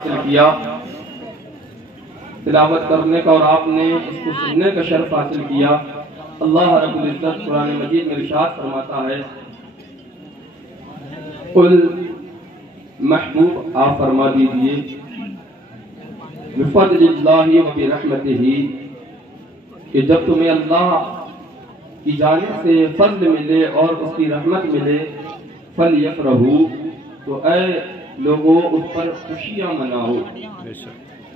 کیا تلاوت کرنے کا اور آپ نے اس کو سننے کا شرف حاصل کیا۔ اللہ رب العزت قرآن مجید میں ارشاد فرماتا ہے، قل محبوب آپ فرما دیجئے بفضل اللہ و برحمتہ کہ جب تمہیں اللہ کی جانب سے فضل ملے اور اس کی رحمت ملے فَلْيَفْرَحُوا تو اے لوگوں اس پر خوشیاں مناؤ۔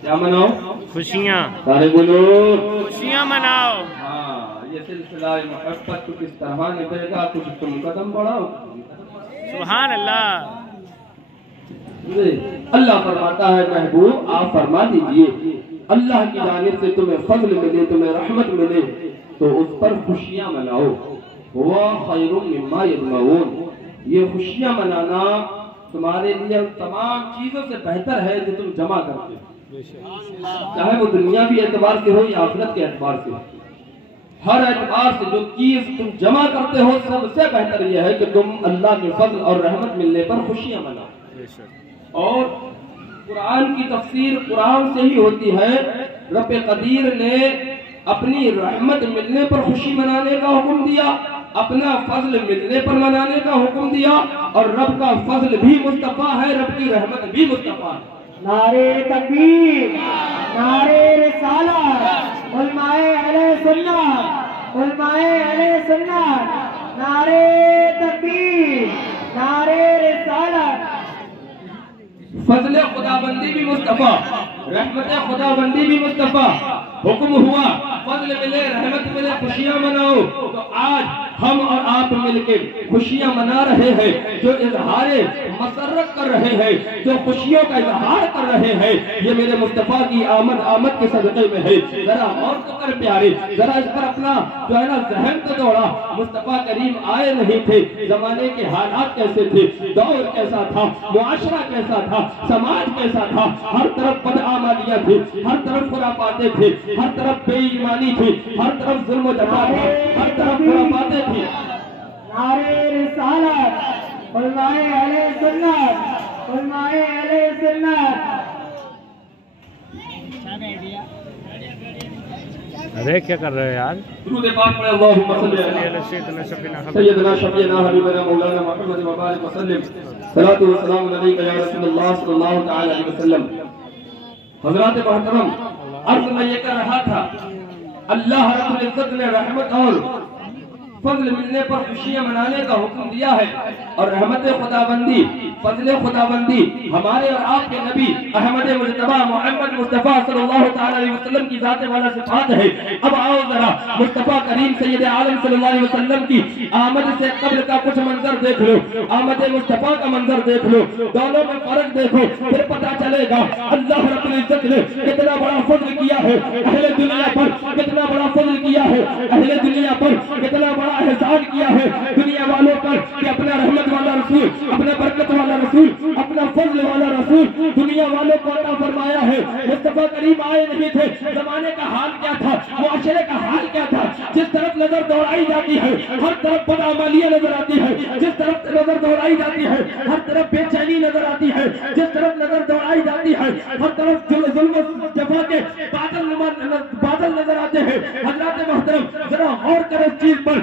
کیا مناؤ؟ خوشیاں۔ سارے بولو خوشیاں مناؤ۔ ہاں، یہ سلسلہ محبت تو کس طرح نبھے گا، کچھ تم قدم بڑھاؤ۔ سبحان اللہ۔ اللہ فرماتا ہے محبوب آپ فرما دیجئے اللہ کی جانب سے تمہیں فضل ملے، تمہیں رحمت ملے تو اس پر خوشیاں مناؤ۔ ہوا خیر مما یجمعون، یہ خوشیاں منانا تمہارے لیے تمام چیزوں سے بہتر ہے جو تم جمع کرتے ہو، چاہے وہ دنیاوی اعتبار سے ہو یا آخرت کے اعتبار سے ہو۔ ہر اعتبار سے جو چیز تم جمع کرتے ہو سب سے بہتر یہ ہے کہ تم اللہ کے فضل اور رحمت ملنے پر خوشیاں مناؤ۔ اور قرآن کی تفسیر قرآن سے ہی ہوتی ہے۔ رب قدیر نے اپنی رحمت ملنے پر خوشی منانے کا حکم دیا، اپنا فضل ملنے پر منانے کا حکم دیا، اور رب کا فضل بھی مصطفیٰ ہے، رب کی رحمت بھی مصطفیٰ ہے۔ نعرہ تکبیر، نعرہ رسالت، علماء اہل سنت، علماء اہل سنت، نعرہ تکبیر، نعرہ رسالت۔ فضل خداوندی بھی مصطفیٰ، رحمت خداوندی بھی مصطفیٰ۔ حکم ہوا فضل ملے، رحمت ملے، خوشیاں مناؤ، تو آج ہم اور آپ مل کے خوشیاں منا رہے ہیں، جو اظہار مسرت کر رہے ہیں، جو خوشیوں کا اظہار کر رہے ہیں، یہ میرے مصطفیٰ کی آمد کے صدقے میں ہے۔ ذرا غور تو کر پیارے، ذرا اس پر اپنا جو ہے نا ذہن تو دوڑا۔ مصطفیٰ کریم آئے نہیں تھے، زمانے کے حالات کیسے تھے، دور کیسا تھا، معاشرہ کیسا تھا، سماج کیسا تھا، ہر طرف بدعمالیاں تھی، ہر طرف خرافاتیں تھے، ہر طرف بے ایمانی تھی، ہر طرف ظلم و جفا تھا، ہر طرف خرافاتیں تھی۔ نعرہ رسالت، علماء اہل سنت، علماء اہل سنت۔ ارے کیا کر رہے ہیں یار؟ درود پاک پڑھیں، اللہم صلی علی سیدنا شفیعنا حبیبنا مولانا محمد وبارک وسلم، صلاۃ و سلام علیک یا رسول اللہ صلی اللہ تعالی علیہ وسلم۔ حضرات محترم، عرض میں یہ کر رہا تھا، اللہ رب العزت نے رحمت اور فضل ملنے پر خوشیاں منانے کا حکم دیا ہے، اور رحمت خداوندی، فضل خداوندی ہمارے اور آپ کے نبی احمد مجتبی محمد مصطفیٰ صلی اللہ تعالی علیہ وسلم کی ذات والا صفات ہے۔ اب آؤ ذرا مصطفیٰ کریم سید عالم صلی اللہ علیہ وسلم کی آمد سے قبل کا کچھ منظر دیکھ لو، آمد مصطفیٰ کا منظر دیکھ لو، دونوں میں فرق دیکھو، پھر پتہ چلے گا اللہ رب العزت نے کتنا بڑا فضل کیا ہے اہل دنیا پر، کتنا بڑا فضل کیا ہے اہل دنیا پر، کتنا بڑا احسان کیا ہے دنیا والوں پر کہ اپنا رحمت والا رسول، اپنا برکت والا رسول، اپنا فضل والا رسول دنیا والوں کو عطا فرمایا ہے۔ مصطفیٰ کریم آئے نہیں تھے، زمانے کا حال کیا تھا، معاشرے کا حال کیا تھا، جس طرف نظر دوڑائی جاتی ہے ہر طرف بدعمالیاں نظر آتی ہے، جس طرف نظر دوڑائی جاتی ہے ہر طرف بے چینی نظر آتی ہے، جس طرف نظر دوڑائی جاتی ہے ہر طرف ظلم و جفا کے بادل نظر آتے ہیں۔ حضرات محترم، ذرا غور کریں اس چیز پر،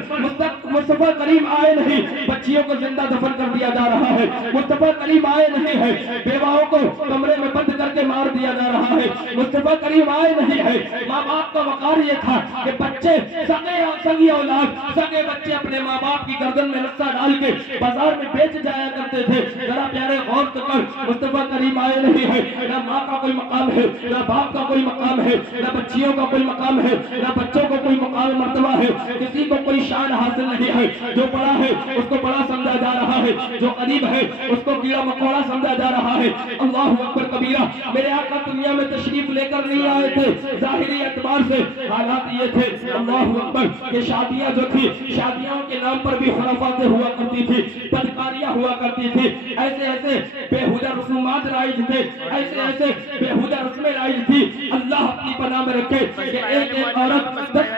مصطفیٰ کریم آئے نہیں، بچیوں کو زندہ دفن کر دیا جا رہا ہے۔ مصطفیٰ کریم آئے نہیں ہے، بیواؤں کو کمرے میں بند کر کے مار دیا جا رہا ہے۔ مصطفیٰ کریم آئے نہیں ہے، ماں باپ کا وقار یہ تھا کہ بچے سگے اولاد، سگے بچے اپنے ماں باپ کی گردن میں رسا ڈال کے بازار میں بیچ جایا کرتے تھے۔ ذرا پیارے غور تو کر، مصطفیٰ کریم آئے نہیں ہے، نہ ماں کا کوئی مقام ہے، نہ باپ کا کوئی مقام ہے، نہ بچیوں کا کوئی مقام ہے، نہ بچوں کو کوئی مقام مرتبہ ہے، کسی کو کوئی شان حاصل نہیں ہے۔ جو بڑا ہے اس کو بڑا سمجھا جا رہا ہے، جو قریب ہے اس کو کیڑا مکوڑا سمجھا جا رہا ہے۔ اللہ اکبر کبیرہ، میرے آقا دنیا میں تشریف لے کر نہیں آئے تھے، ظاہری اعتبار سے حالات یہ تھے اللہ اکبر کہ شادیاں جو تھی، شادیوں کے نام پر بھی خرافاتیں ہوا کرتی تھی، بدکاریاں ہوا کرتی تھی، ایسے ایسے بےہودہ رسومات رائج تھے، ایسے ایسے بےہودہ رسمیں رائج تھی۔ اللہ اپنی پناہ میں رکھے کہ ایک عورت 10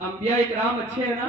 انبیاء اکرام اچھے ہیں نا؟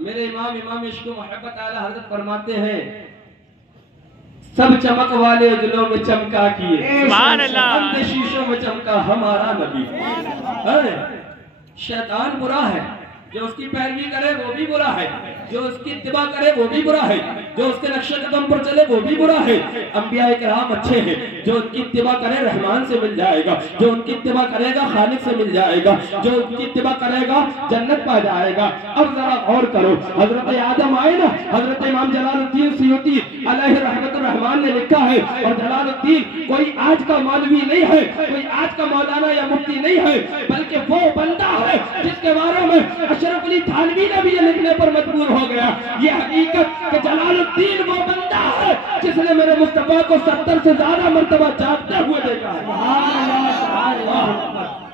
میرے امام عشق و محبت اعلی حضرت فرماتے ہیں سب چمک والے دلوں میں چمکا کیے، سبحان اللہ اندھے شیشوں میں چمکا ہمارا نبی۔ شیطان برا ہے، جو اس کی پیروی کرے وہ بھی برا ہے، جو اس کی اتباع کرے وہ بھی برا ہے، جو اس کے نقش قدم پر چلے وہ بھی برا ہے۔ انبیاء کرام اچھے ہیں، جو ان کی اتباع کرے رحمان سے مل جائے گا، جو ان کی اتباع کرے گا خالق سے مل جائے گا، جو ان کی اتباع کرے گا جنت پا جائے گا۔ اب ذرا غور کرو، حضرت آدم آئے نا، حضرت امام جلال الدین سیوطی علیہ رحمت الرحمان نے لکھا ہے، اور جلال الدین کوئی آج کا مولوی نہیں ہے، کوئی آج کا مولانا یا مفتی نہیں ہے، بلکہ وہ بندہ ہے جس کے بارے میں اشرف علی تھانوی نے بھی یہ لکھنے پر مجبور ہو گیا۔ یہ حقیقت کہ جلال الدین وہ بندہ ہے جس نے میرے مصطفیٰ کو 70 سے زیادہ مرتبہ جاگتے ہوئے دیکھا ہے۔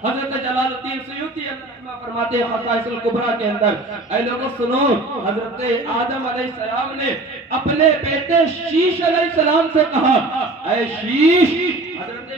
حضرت جلال الدین سیوطی فرماتے ہیں خصائص الکبریٰ کے اندر، اے لوگوں سنو، حضرت آدم علیہ السلام نے اپنے بیٹے شیش علیہ السلام سے کہا، اے شیش، حضرت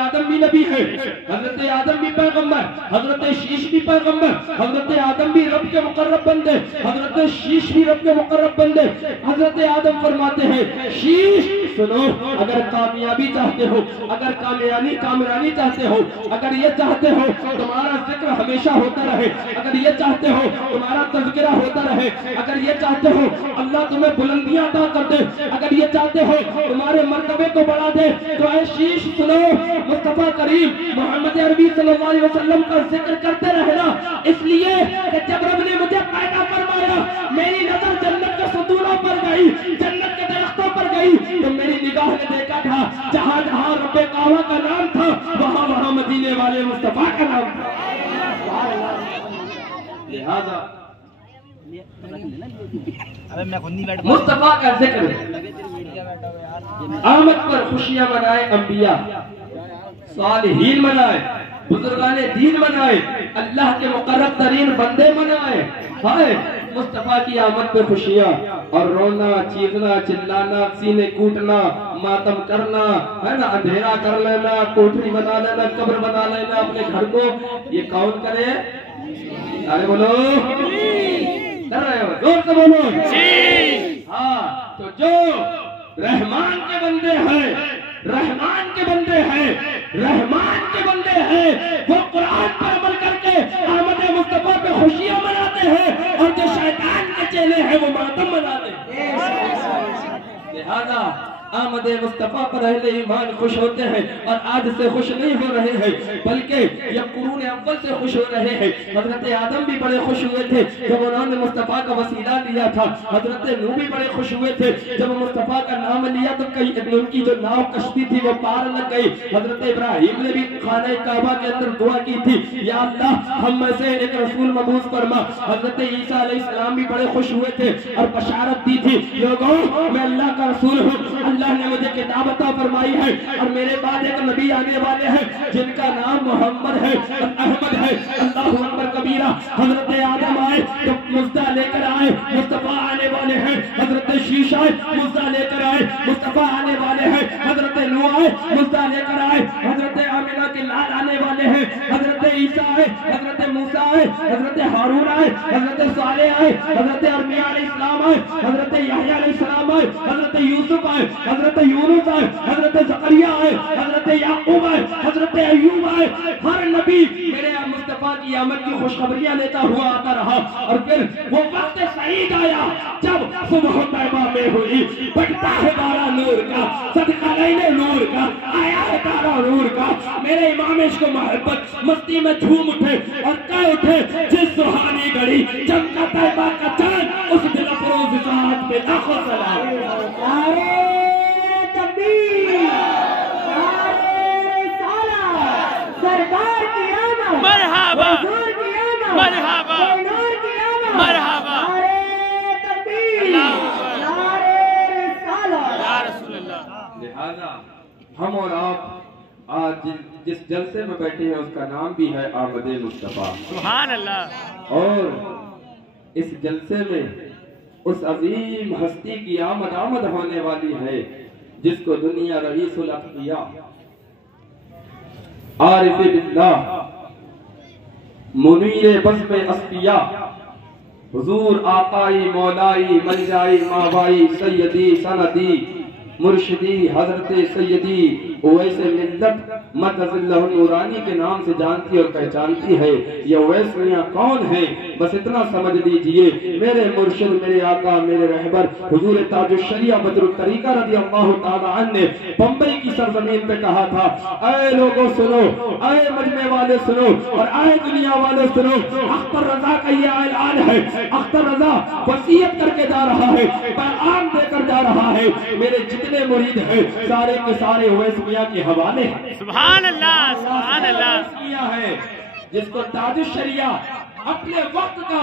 آدم بھی نبی ہے، حضرت آدم بھی پیغمبر، حضرت شیش بھی پیغمبر، حضرت آدم بھی رب کے مقرب بندے، حضرت شیش بھی رب کے مقرب بندے۔ حضرت آدم فرماتے ہیں شیش سنو، اگر کامیابی چاہتے ہو، اگر کامرانی چاہتے ہو، اگر یہ چاہتے ہو تمہارا ذکر ہمیشہ ہوتا رہے، اگر یہ چاہتے ہو تمہارا تذکرہ ہوتا رہے، اگر یہ چاہتے ہو اللہ تمہیں بلندیاں عطا کر دے، اگر یہ چاہتے ہو تمہارے مرتبے کو بڑھا دے، تو اے شیش سنو، مصطفیٰ کریم محمد عربی صلی اللہ علیہ وسلم کا ذکر کرتے رہنا، اس لیے کہ جب رب نے مجھے پیدا فرمایا میری نظر جنت کے ستونوں پر گئی، جنت کے درختوں پر گئی، تو میری نگاہ نے دیکھا تھا جہاں جہاں رب کعبہ کا نام تھا وہاں وہاں مدینے والے مصطفیٰ کا نام تھا۔ لہذا مصطفیٰ کا ذکر، آمد پر خوشیاں منائے انبیاء، صالحین منائے، بزرگان دین منائے، اللہ کے مقرب ترین بندے منائے۔ ہائے مصطفیٰ کی آمد پہ خوشیاں، اور رونا، چیخنا، چلانا، سینے کوٹنا، ماتم کرنا، ہے نا، اندھیرا کر لینا، کوٹری بنا لینا، قبر بنا لینا اپنے گھر کو، یہ کون کرے؟ ارے بولو، کر رہے ہو؟ زور سے بولو جی ہاں۔ تو جو رحمان کے بندے ہیں، رحمان کے بندے ہیں، رحمان کے بندے ہیں، وہ قرآن پر عمل کر کے آمد مصطفیٰ پہ خوشیاں مناتے ہیں، اور جو شیطان کے چیلے ہیں وہ ماتم مناتے ہیں۔ لہذا آمد مصطفیٰ پر اہل ایمان خوش ہوتے ہیں، اور آج سے خوش نہیں ہو رہے ہیں بلکہ یہ قرون اول سے خوش ہو رہے ہیں۔ حضرت آدم بھی بڑے خوش ہوئے تھے جب انہوں نے مصطفیٰ کا وسیلہ لیا تھا، حضرت نوح بھی بڑے خوش ہوئے تھے جب مصطفیٰ کا نام لیا تو ان کی جو ناؤ کشتی تھی وہ پار لگ گئی۔ حضرت ابراہیم نے بھی خانہ کعبہ کے اندر دعا کی تھی، یا اللہ ہم میں سے ایک رسول مبعوث فرما۔ حضرت عیسیٰ علیہ السلام بھی بڑے خوش ہوئے تھے اور بشارت دی تھی، لوگوں میں اللہ کا رسول ہوں، اللہ نے مجھے کتاب عطا فرمائی ہے، اور میرے بعد ایک نبی آنے والے ہیں جن کا نام محمد ہے، احمد ہے، اللہ اکبر کبیرہ۔ حضرت آدم آئے تو مزدہ لے کر آئے، مصطفیٰ آنے والے ہیں، حضرت شیش آئے مزدہ لے کر آئے، مصطفیٰ آنے والے ہیں، حضرت نوح آئے مزدہ لے کر آئے، حضرت آمنہ کے لال آنے والے ہیں، حضرت عیسیٰ آئے، حضرت موسیٰ آئے، حضرت ہارون آئے، حضرت صالح آئے، حضرت ارمیہ علیہ السلام آئے، حضرت یحییٰ علیہ السلام آئے، حضرت یوسف آئے، حضرت یونس آئے، حضرت زکریا آئے، حضرت یعقوب آئے، حضرت ایوب آئے۔ ہر نبی میرے مصطفیٰ کی آمد کی خوشخبریاں لیتا ہوا آتا رہا، اور پھر وہ وقت سعید آیا جب صبح طیبہ میں ہوئی، بٹتا ہے بارہ نور کا، صدقہ لینے نور کا، آیا ہے تارا نور کا۔ میرے امام عشق و محبت مستی میں جھوم اٹھے اور کہہ اٹھے، جس سہانی گھڑی چمکا طیبہ کا چاند، اس دل افروز ساعت پہ لاکھوں سلام۔ سرکار کی آمد، مرحبا حضور کی آمد، مرحبا نور کی آمد، مرحبا، نعرے تکبیر، اللہ اکبر، نعرے رسالت۔ یا رسول اللہ۔ لہذا ہم اور آپ آج جس جلسے میں بیٹھے ہیں اس کا نام بھی ہے آمد مصطفیٰ، سبحان اللہ۔ اور اس جلسے میں اس عظیم ہستی کی آمد ہونے والی ہے جس کو دنیا رئیس الانبیاء عارف باللہ منیر بزم اسفیا حضور آقائی مولائی ملجائی مابائی سیدی سندی مرشدی حضرت سیدی اویس ملت مدد اللہ نورانی کے نام سے جانتی اور پہچانتی ہے. یہ اویس میاں کون ہیں؟ بس اتنا سمجھ لیجئے میرے مرشد میرے آقا میرے رہبر حضور تاج الشریعہ بدر الطریقہ رضی اللہ تعالی عنہ نے بمبئی کی سرزمین پہ کہا تھا اے لوگوں سنو، اے مجمع والے سنو، اور اے دنیا والے سنو، اختر رضا کا یہ اعلان ہے. اختر رضا وصیت کر کے جا رہا ہے، پیغام دے کر جا رہا ہے. میرے جتنے مرید ہیں سارے کے سارے اویس میاں کے حوالے ہیں. سبحان اللہ سبحان اللہ. کیا ہے جس کو تاج الشریعہ اپنے وقت کا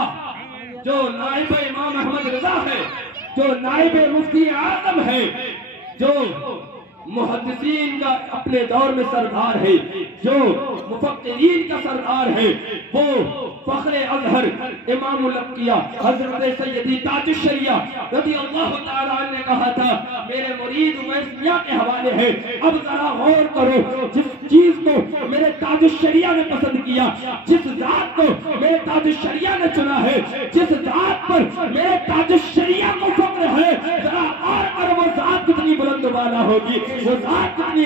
جو نائب امام احمد رضا ہے، جو نائب مفتی اعظم ہے، جو محدثین کا اپنے دور میں سردار ہے، جو مفکرین کا سردار ہے، وہ فخر ازہر امام الانبیاء حضرت سیدی تاج الشریعہ رضی اللہ تعالیٰ عنہ نے کہا تھا میرے مرید اویس میاں کے حوالے ہے. اب ذرا غور کرو، جس چیز کو میرے تاج الشریعہ نے پسند کیا، جس ذات کو میرے تاج الشریعہ نے چنا ہے، جس ذات پر میرے تاج الشریعہ کو فخر ہے، ذرا اور وہ ذات کتنی بلند والا ہوگی، وہ ذات کتنی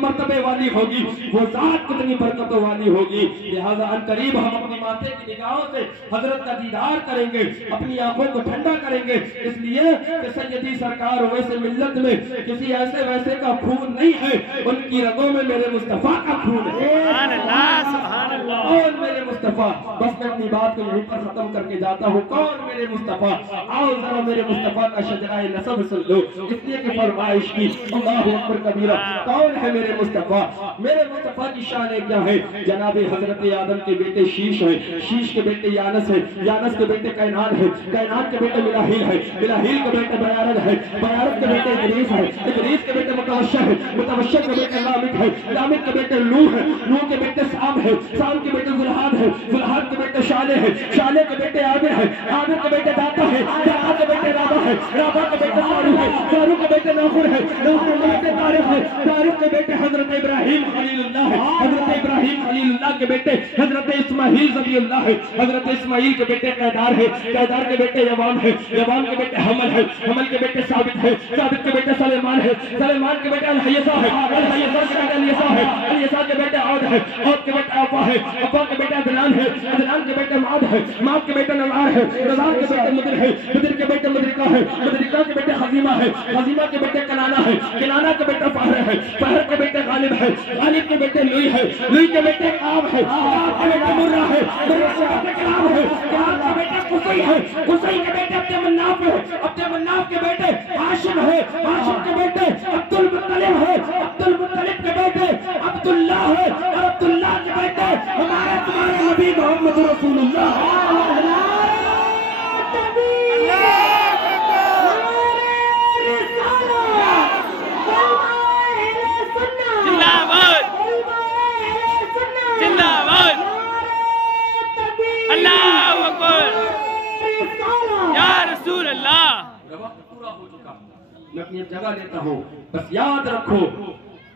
مرتبے والی ہوگی، وہ ذات کتنی برکتوں والی ہوگی. لہذا ان قریب ہم اپنی ماتھے کی نگاہوں سے حضرت کا دیدار کریں گے، اپنی آنکھوں کو ٹھنڈا کریں گے، اس لیے کہ سیدی سرکار اویس ملت میں کسی ایسے ویسے کا خون نہیں ہے، ان کی رگوں میں میرے مصطفیٰ کا خون ہے. سبحان اللہ سبحان اللہ. کون میرے مصطفیٰ؟ بس میں اپنی بات کو یہیں پر ختم کر کے جاتا ہوں. کون میرے مصطفیٰ؟ آؤ ذرا میرے مصطفیٰ کا شجرہ نسب سن لو، اس لیے کہ فرمائش کی اللہ اکبر کبیرہ. کون ہے میرے مصطفیٰ؟ میرے مصطفیٰ کی شان کیا ہے؟ جناب حضرت آدم کے بیٹے شیش ہیں، شیش کے بیٹے یانس ہیں، یانس کے بیٹے کینان ہیں، کینان کے بیٹے ملاحیل ہیں، ملاحیل کے بیٹے بیارد ہیں، بیارد کے بیٹے ادریس ہیں، ادریس کے بیٹے متوشہ ہیں، متوشہ کے بیٹے لامک ہیں، لامک کے بیٹے نوح ہیں، نوح کے بیٹے سام ہیں، سام کے بیٹے ذوالحاد ہیں، ذوالحاد کے بیٹے شالح ہیں، شالح کے بیٹے عامر ہیں، عامر کے بیٹے داتا ہیں، داتا کے بیٹے رابع ہیں، رابع کے بیٹے سارو ہیں، سارو کے بیٹے ناخر ہیں، ناخر کے بیٹے طارق ہیں، طارق کے بیٹے حضرت ابراہیم خلیل اللہ ہے، حضرت ابراہیم خلیل اللہ کے بیٹے حضرت اسماعیل ذبیح اللہ ہے، حضرت اسماعیل کے بیٹے قیدار ہے، قیدار کے بیٹے یوام ہے، یوام کے بیٹے حمل ہے، حمل کے بیٹے ثابت ہے، ثابت کے بیٹے سلیمان ہے، سلیمان کے بیٹے الحیسہ ہے، الحیسہ کے بیٹے الیسا ہے، الیسا کے بیٹے عود ہے، عود کے بیٹے ابا ہے، ابا کے بیٹے عدنان ہے، عدنان کے بیٹے معاد ہے، معاد کے بیٹے نزار ہے، نزار کے بیٹے مدر ہے، مدر کے بیٹے مدرکہ ہے، مدرکہ کے بیٹے خزیمہ ہے، خزیمہ کے بیٹے کنانہ ہے، کنانہ کے بیٹے فہر ہے، فہر کے بیٹے غالب ہے، غالب کے بیٹے لوئی ہے، لوئی کے بیٹے کعب ہے، کعب کے بیٹے مرہ ہے، مرہ کے بیٹے کلاب ہے، کلاب کا بیٹا قصی ہے، قصی کے بیٹے عبد مناف ہے، عبد مناف کے بیٹے ہاشم ہے، ہاشم کے بیٹے عبد المطلب ہے، عبد المطلب کے بیٹے عبداللہ ہے، اور عبداللہ کے بیٹے ہمارے تمہارے نبی محمد رسول اللہ. اللہ اکبر یا رسول اللہ. وقت پورا ہو چکا، میں اپنی جگہ لیتا ہوں. بس یاد رکھو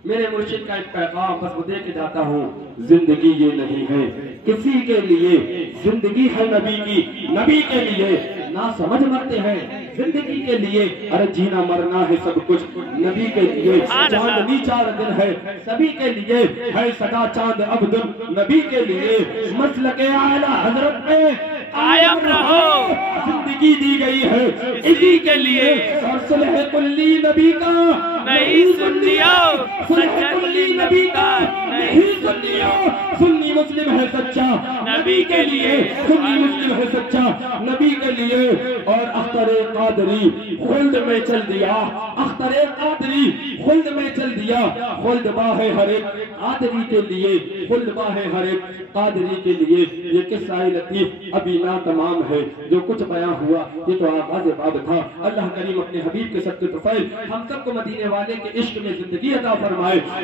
میرے مرشد کا ایک پیغام بس وہ دے کے جاتا ہوں. زندگی یہ نہیں ہے کسی کے لیے، زندگی ہے نبی کی، نبی کے لیے. نہ سمجھ مرتے ہیں زندگی کے لیے، ارے جینا مرنا ہے سب کچھ نبی کے لیے. چاندنی 4 دن ہے سبھی کے لیے، ہے سدا چاند عبد نبی کے لیے. مسلک اعلیٰ حضرت میں قائم رہو، زندگی دی گئی ہے اسی کے لیے. اور صلح کلی نبی کا نہیں سنیو، صلح کلی نبی کا نہیں سنیو. سنی مسلم ہے سچا نبی کے لیے، سنی مسلم ہے سچا نبی کے لیے. اور اختر قادری خلد میں چل دیا، اختر قادری خلد میں چل دیا. خلد باہ ہر ایک قادری کے لیے، خلد باہ ہر ایک قادری کے لیے. یہ قصہ لطیف ابھی نا تمام ہے، جو کچھ بیان ہوا یہ تو آغاز باب تھا. اللہ کریم اپنے حبیب کے صدقے طفیل ہم سب کو مدینے والے کے عشق میں زندگی عطا فرمائے،